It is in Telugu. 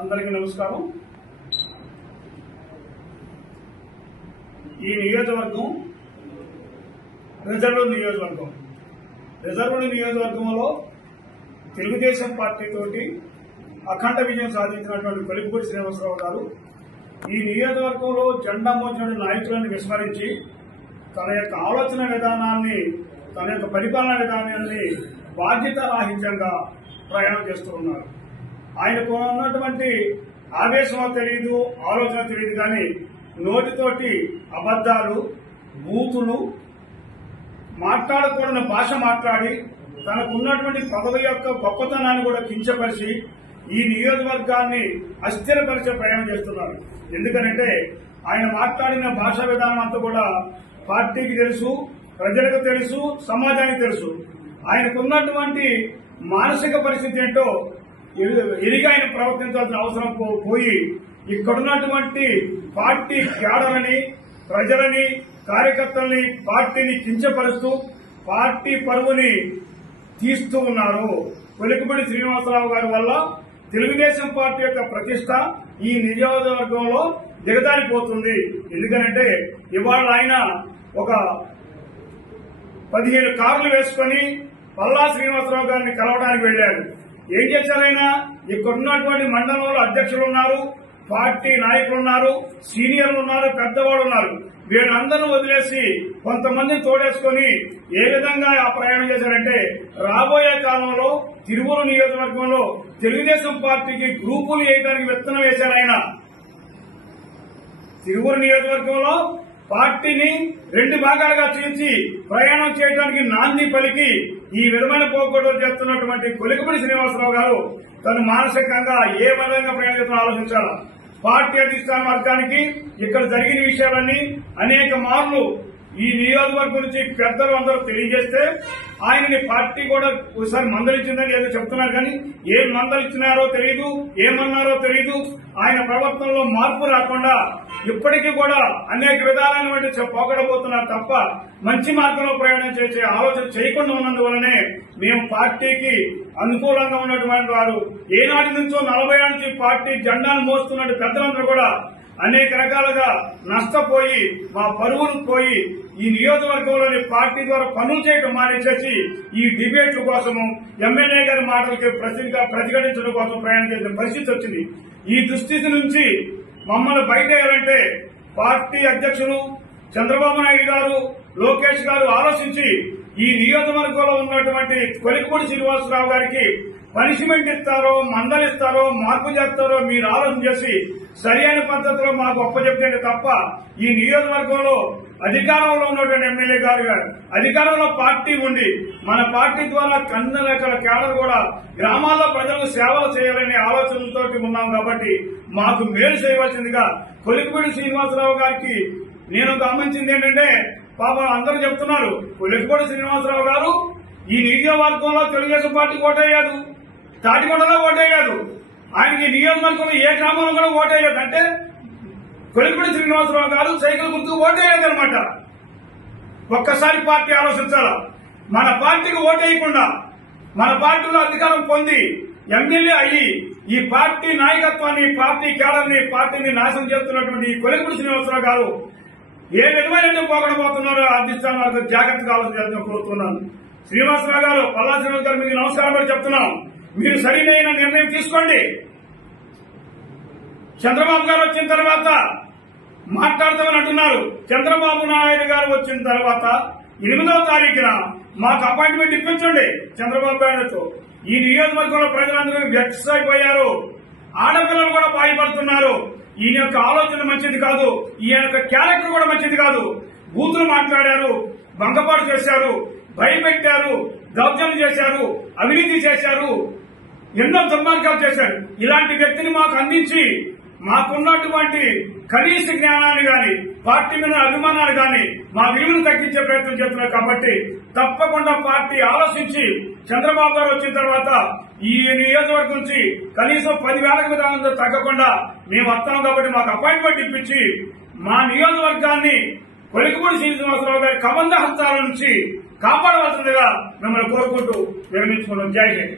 అందరికీ నమస్కారం. ఈ నియోజకవర్గం రిజర్వ్డ్ నియోజకవర్గంలో తెలుగుదేశం పార్టీ తోటి అఖండ విజయం సాధించినటువంటి కొలికిపూడి శ్రీనివాసరావు గారు ఈ నియోజకవర్గంలో జెండా మోచిన నాయకులను విస్మరించి తన యొక్క ఆలోచన విధానాన్ని, తన యొక్క పరిపాలనా విధానాన్ని బాధ్యత రాహిత్యంగా ప్రయాణం చేస్తూ ఉన్నారు. ఆయనకు ఉన్నటువంటి ఆవేశం తెలియదు, ఆలోచన తెలియదు, కానీ నోటితోటి అబద్దాలు, బూతులు, మాట్లాడకూడని భాష మాట్లాడి తనకున్నటువంటి పదవి యొక్క గొప్పతనాన్ని కూడా కించపరిచి ఈ నియోజకవర్గాన్ని అస్థిరపరిచే ప్రయాణం చేస్తున్నారు. ఎందుకంటే ఆయన మాట్లాడిన భాషా విధానం అంతా కూడా పార్టీకి తెలుసు, ప్రజలకు తెలుసు, సమాజానికి తెలుసు. ఆయనకున్నటువంటి మానసిక పరిస్థితి ఏంటో ఎరిగి ఆయన ప్రవర్తించాల్సిన అవసరం పోయి ఇక్కడున్నటువంటి పార్టీ క్యాడర్లని, ప్రజలని, కార్యకర్తల్ని, పార్టీని కించపరుస్తూ పార్టీ పరువుని తీస్తూ ఉన్నారు. కొలికిపూడి శ్రీనివాసరావు గారి వల్ల తెలుగుదేశం పార్టీ యొక్క ప్రతిష్ట ఈ నియోజకవర్గంలో దిగజారిపోతుంది. ఎందుకంటే ఇవాళ ఆయన ఒక 15 కార్లు వేసుకుని పల్లా శ్రీనివాసరావు గారిని కలవడానికి వెళ్లారు. ఏం చేశారైనా ఇక్కడున్నటువంటి మండలంలో అధ్యక్షులు ఉన్నారు, పార్టీ నాయకులు ఉన్నారు, సీనియర్లు ఉన్నారు, పెద్దవాళ్ళు ఉన్నారు. వీళ్ళందరూ వదిలేసి కొంతమందిని తోడేసుకుని ఏ విధంగా ఆ ప్రయాణం చేశారంటే రాబోయే కాలంలో తిరువూరు నియోజకవర్గంలో తెలుగుదేశం పార్టీకి గ్రూపులు వేయడానికి విత్తనం వేశారు. ఆయన తిరువూరు నియోజకవర్గంలో పార్టీని 2 భాగాలుగా చీల్చి ప్రయాణం చేయడానికి నాంది పలికి ఈ విధమైన పోకూడలు చేస్తున్నటువంటి కొలికిపూడి శ్రీనివాసరావు గారు తను మానసికంగా ఏ విధంగా ప్రయాణం చేస్తున్నా ఆలోచించాలి. పార్టీ అధిష్టాన వర్గానికి ఇక్కడ జరిగిన విషయాలన్నీ అనేక మార్లు ఈ నియోజకవర్గం నుంచి పెద్దలు అందరూ తెలియజేస్తే ఆయనని పార్టీ కూడా ఒకసారి మందలిచ్చిందని ఏదో చెప్తున్నారు, కానీ ఏం మందలిచ్చినారో తెలియదు, ఏమన్నారో తెలియదు. ఆయన ప్రవర్తనలో మార్పు రాకుండా ఇప్పటికీ కూడా అనేక విధాలైన పోకడబోతున్నారు తప్ప మంచి మార్గంలో ప్రయాణం చేసే ఆలోచన చేయకుండా ఉన్నందువల్లనే మేము పార్టీకి అనుకూలంగా ఉన్నటువంటి వారు ఏనాటి నుంచో 40 ఏళ్ల నుంచి పార్టీ జెండాను మోస్తున్న పెద్దలందరూ కూడా అనేక రకాలుగా నష్టపోయి మా పరువులు పోయి ఈ నియోజకవర్గంలోని పార్టీ ద్వారా పనులు చేయడం మానేసేసి ఈ డిబేట్ల కోసము ఎమ్మెల్యే గారి మాటలకి ప్రతిఘటించడం కోసం ప్రయాణం చేసిన పరిస్థితి వచ్చింది. ఈ దుస్థితి నుంచి మమ్మల్ని బయటేయాలంటే పార్టీ అధ్యక్షులు చంద్రబాబు నాయుడు గారు, లోకేష్ గారు ఆలోచించి ఈ నియోజకవర్గంలో ఉన్నటువంటి కొలికిపూడి శ్రీనివాసరావు గారికి పనిష్మెంట్ ఇస్తారో, మందలిస్తారో, మార్పు చేస్తారో మీరు ఆలోచన చేసి సరైన పద్ధతిలో మాకు ఒప్పచెప్తే తప్ప ఈ నియోజకవర్గంలో అధికారంలో ఉన్నటువంటి ఎమ్మెల్యే గారు అధికారంలో పార్టీ ఉండి మన పార్టీ ద్వారా అన్ని రకాల కేడర్ కూడా గ్రామాల్లో ప్రజలకు సేవలు చేయాలనే ఆలోచనలతో ఉన్నాం. కాబట్టి మాకు మేలు చేయవలసిందిగా కొలికిపూడి శ్రీనివాసరావు గారికి నేను గమనించింది ఏంటంటే, పాపం అందరూ చెప్తున్నారు కొలికిపూడి శ్రీనివాసరావు గారు ఈ నియోజకవర్గంలో తెలుగుదేశం పార్టీకి ఓటేయలేదు, తాటికొండలో ఓటేయలేదు, ఆయనకి నియోజకవర్గంలో ఏ గ్రామంలో కూడా ఓటేయలేదు. అంటే కొలికిపూడి శ్రీనివాసరావు గారు సైకిల్ గుర్తుకు ఓటేయలేదన్నమాట. ఒక్కసారి పార్టీ ఆలోచించాలా. మన పార్టీకి ఓటేయకుండా మన పార్టీలో అధికారం పొంది ఎమ్మెల్యే అయ్యి ఈ పార్టీ నాయకత్వాన్ని, పార్టీ కేడర్ని, పార్టీని నాశనం చేస్తున్నటువంటి ఈ కొలికిపూడి శ్రీనివాసరావు గారు ఏ విధమైన పోగడబోతున్నారో అధిష్టానం వరకు జాగ్రత్తగా ఆలోచించాలని కోరుతున్నాను. శ్రీనివాసరావు గారు, పల్లా శ్రీనివాస్ గారు, మీకు నమస్కారం కూడా చెప్తున్నాం. మీరు సరైన నిర్ణయం తీసుకోండి. చంద్రబాబు గారు వచ్చిన తర్వాత మాట్లాడతామని అంటున్నారు. చంద్రబాబు నాయుడు గారు వచ్చిన తర్వాత 8వ తారీఖున మాకు అపాయింట్మెంట్ ఇప్పించండి చంద్రబాబు గారితో. ఈ నియోజకవర్గంలో ప్రజలందరూ వెక్స్ అయిపోయారు, ఆడపిల్లలు కూడా బాధపడుతున్నారు. ఈయన యొక్క ఆలోచన మంచిది కాదు, ఈయన యొక్క క్యారెక్టర్ కూడా మంచిది కాదు. బూతులు మాట్లాడారు, భంగపాటు చేశారు, భయపెట్టారు, దౌర్జన్యం చేశారు, అవినీతి చేశారు, ఎన్నో దుర్మార్గాలు చేశారు. ఇలాంటి వ్యక్తిని మాకు అందించి మాకున్నటువంటి కనీస జ్ఞానాన్ని గాని, పార్టీ మీద అభిమానాలు గాని మా విలువను తగ్గించే ప్రయత్నం చేస్తున్నారు. కాబట్టి తప్పకుండా పార్టీ ఆలోచించి చంద్రబాబు గారు వచ్చిన తర్వాత ఈ నియోజకవర్గం నుంచి కనీసం 10,000 విధానం తగ్గకుండా మేము వస్తాం. కాబట్టి మాకు అపాయింట్మెంట్ ఇప్పించి మా నియోజకవర్గాన్ని కొలికిపూడి శ్రీనివాసరావు గారి కబంధ హస్తాల నుంచి కాపాడవలసిందిగా మిమ్మల్ని కోరుకుంటూ విరమించుకున్నాం. జై హింద్.